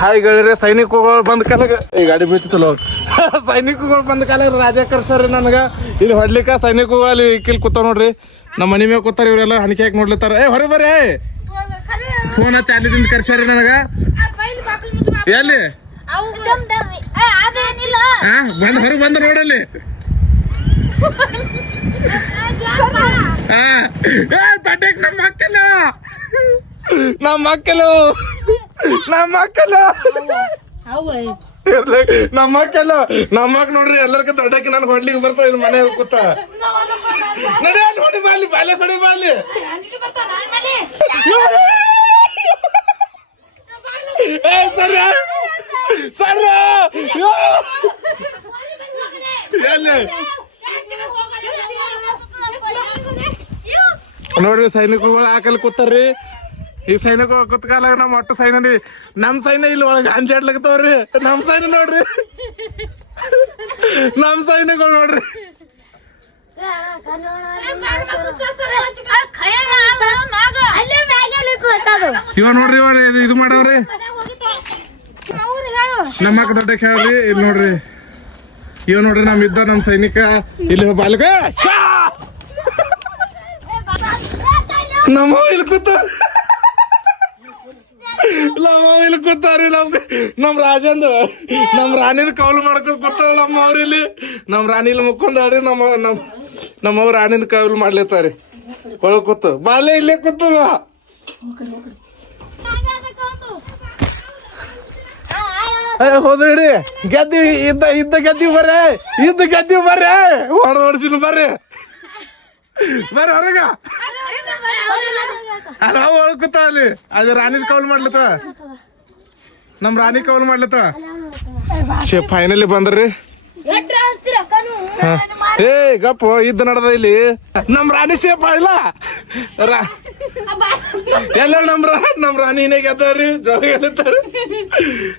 Hi ಗೆಳೆಯರೆ ಸೈನಿಕಗಳು ಬಂದ ಕಾಲಾಗ ಈ ಗಾಡಿ ಬೀಳ್ತಿತ್ತಲ್ಲ ಅವ್ರು. ಸೈನಿಕಗಳು ಬಂದ ಕಾಲಾಗ ರಾಜ ಕರ್ಸಾರಿ ನನಗ. ಇಲ್ಲಿ ಹೊಡ್ಲಿಕ್ಕ ಸೈನಿಕಗಳು ಅಲ್ಲಿ ಕಿಲ್ ಕೂತಾವ ನೋಡ್ರಿ. ನಮ್ಮ ಮನಿ ಮ್ಯಾಗ ಕೂತಾರ ಇವರೆಲ್ಲ, ಹಣಿಕೆ ಹಾಕಿ ನೋಡ್ಲತ್ತಾರ. ಏ ಹೊರ ಬರ್ರಿ ಫೋನ್ ಹಚ್ಚಿ ಅಲ್ಲಿದಿಂದ ಕರ್ಸಾರಿ ನನಗ. ಎಲ್ಲಿ? ಬಂದ ಹೊರಗೆ ಬಂದ ನೋಡಲ್ಲಿ ನಮ್ಮ ಮಕ್ಕಳು ನಮ್ಮ ಮಕ್ಕಳು ನಮ್ಮ ನಮ್ಮಕ್ಕಲ್ಲ ಇರ್ಲಿ, ನಮ್ಮ ಮಕ್ ನೋಡ್ರಿ ಎಲ್ಲರಿಗೂ ದೊಡ್ಡಕ್ಕೆ ನಾನು ಹೊಡ್ಲಿಕ್ಕೆ ಬರ್ತಾವ ಇಲ್ಲಿ ಮನೆ ಕೂತ. ನಡೆ ಹೊಡಿ ಬಾಲಿ ಬಾಲೆ ಕೊಡಿ ಬಾಲಿ ಸರ. ಸರ. ಎಲ್ಲಿ? ನೋಡ್ರಿ ಸೈನಿಕಗಳು ಹಾಕಲ್ ಕೂತಾರ್ರಿ. ಈ ಸೈನಿಕ ಕುತ್ಕಾಲ ನಮ್ಮ ಒಟ್ಟು ಸೈನ್ಯ ನಮ್ ಸೈನ್ಯ ಇಲ್ಲಿ ಒಳಗೆ ಅಂಜಾಡ್ಲಕತ್ತವ್ರಿ ನಮ್ ಸೈನ್ಯ ನೋಡ್ರಿ. ನಮ್ ಸೈನ್ಯಗಳು ನೋಡ್ರಿ. ಇವ ನೋಡ್ರಿ ಇವ ಇದು- ಇದು ಮಾಡವ್ರಿ. ನಮ್ಮ ದೊಡ್ಡ ಕೇಳ್ರಿ ಇಲ್ಲಿ ನೋಡ್ರಿ. ಇವ ನೋಡ್ರಿ ನಮ್ ಇದ್ದ ನಮ್ ಸೈನಿಕ ಇಲ್ಲಿ ಬಾಲಕ ನಮ್ಮ ಇಲ್ಲಿ ಕೂತ. ನಮ್ಮ ಇಲ್ಲಿ ಕೂತಾರಿ ನಮ್ ನಮ್ ರಾಜಂದು. ನಮ್ ರಾಣಿದ ಕೌಲು ಮಾಡ್ಕೊಂಡ್ ಕೂತಾಳ ನಮ್ಮ ಅವ್ರ ಇಲ್ಲಿ. ನಮ್ ರಾಣಿ ಇಲ್ಲಿ ಮುಕ್ಕೊಂಡಾಡ್ರಿ ನಮ್ಮ ನಮ್ ನಮ್ಮ ಅವ್ರ ರಾಣಿದ ಕೌಲು ಮಾಡ್ಲತ್ತಾರಿ. ಒಳಗ್ ಕೂತು. ಬಾಳೆ ಇಲ್ಲೇ ಕೂತದ ಹೋದ್ರಿ ಗೆದ್ದಿ, ಇದ್ದ ಇದ್ದ ಗೆದ್ದಿ ಬರ್ರಿ. ಇದ್ದ ಗೆದ್ದಿ ಬರ್ರಿ. ಹೊಡೆದ ಹೊಡ್ಸಿಲ್ ಬರ್ರಿ. ಬರ್ರಿ ಹೊರಗ. ಅಲ್ಲ ಒಳಕುತ್ತ ಕೂತ ಅಲ್ಲಿ. ಅದು ರಾಣಿ ಕೌಲ್ ಮಾಡ್ಲತ್ತ ನಮ್ ರಾಣಿ ಕೌಲ್ ಮಾಡ್ಲತ್ತ ಶೇ ಫೈನಲಿ ಬಂದ್ರಿ. ಏ ಗಪ್ಪ ಇದ್ದ ನಡ್ದ ಇಲ್ಲಿ? ನಮ್ ರಾಣಿ ಶೇಪ್ ಇಲ್ಲ? ರಾ- ಎಲ್ಲ ನಮ್ ರಾ ನಮ್ ರಾಣಿನೇ ಗೆದ್ದವ್ರಿ ಜೋಗ ಹೇಳ್ತಾರ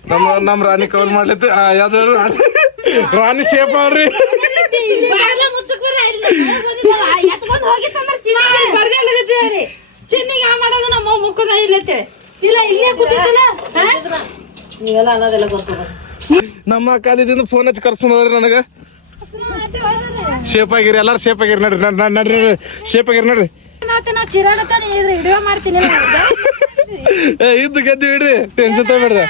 ನಮ್ಮ ನಮ್ ರಾಣಿ ಕೌಲ್ ಮಾಡ್ಲಿತ್ತ. ಯಾವ್ದು ರಾಣಿ ರಾಣಿ ಶೇಪ್ ಅವ್ರಿ ನೀವೆಲ್ಲ ಅನ್ನೋದೆಲ್ಲ ಗೊತ್ತದ. ನಮ್ಮ ಕಾಲಿದಿಂದ ಫೋನ್ ಹಚ್ಚಿ ಕರ್ಸ್ಕೊಂಡ್ರಿ ನನಗ? ಶೇಪ್ ಆಗಿರಿ ಎಲ್ಲಾರು ಶೇಪ್ ಆಗಿರಿ ನೋಡ್ರಿ ನಡ್- ನಡ್- ನಡ್ರಿ ಶೇಪ್ ಆಗಿರಿ ನೋಡ್ರಿ. ವಿಡಿಯೋ ಮಾಡ್ತೀನಿ ಇದ್ದು ಗೆದ್ದಿ ಬಿಡ್ರಿ ಟೆನ್ಷನ್ ತಗೋಬೇಡ್ರಿ.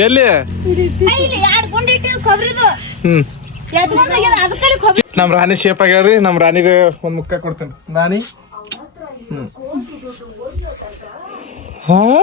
ಎಲ್ಲಿ? ಹ್ಮ್. ನಮ್ ರಾಣಿ ಶೇಪ್ ಆಗ್ಯಾವ್ರಿ ನಮ್ ರಾಣಿಗೆ ಒಂದ್ ಮುಖ ಕೊಡ್ತೇನೆ. ರಾಣಿ? ಹ್ಮ್. 哦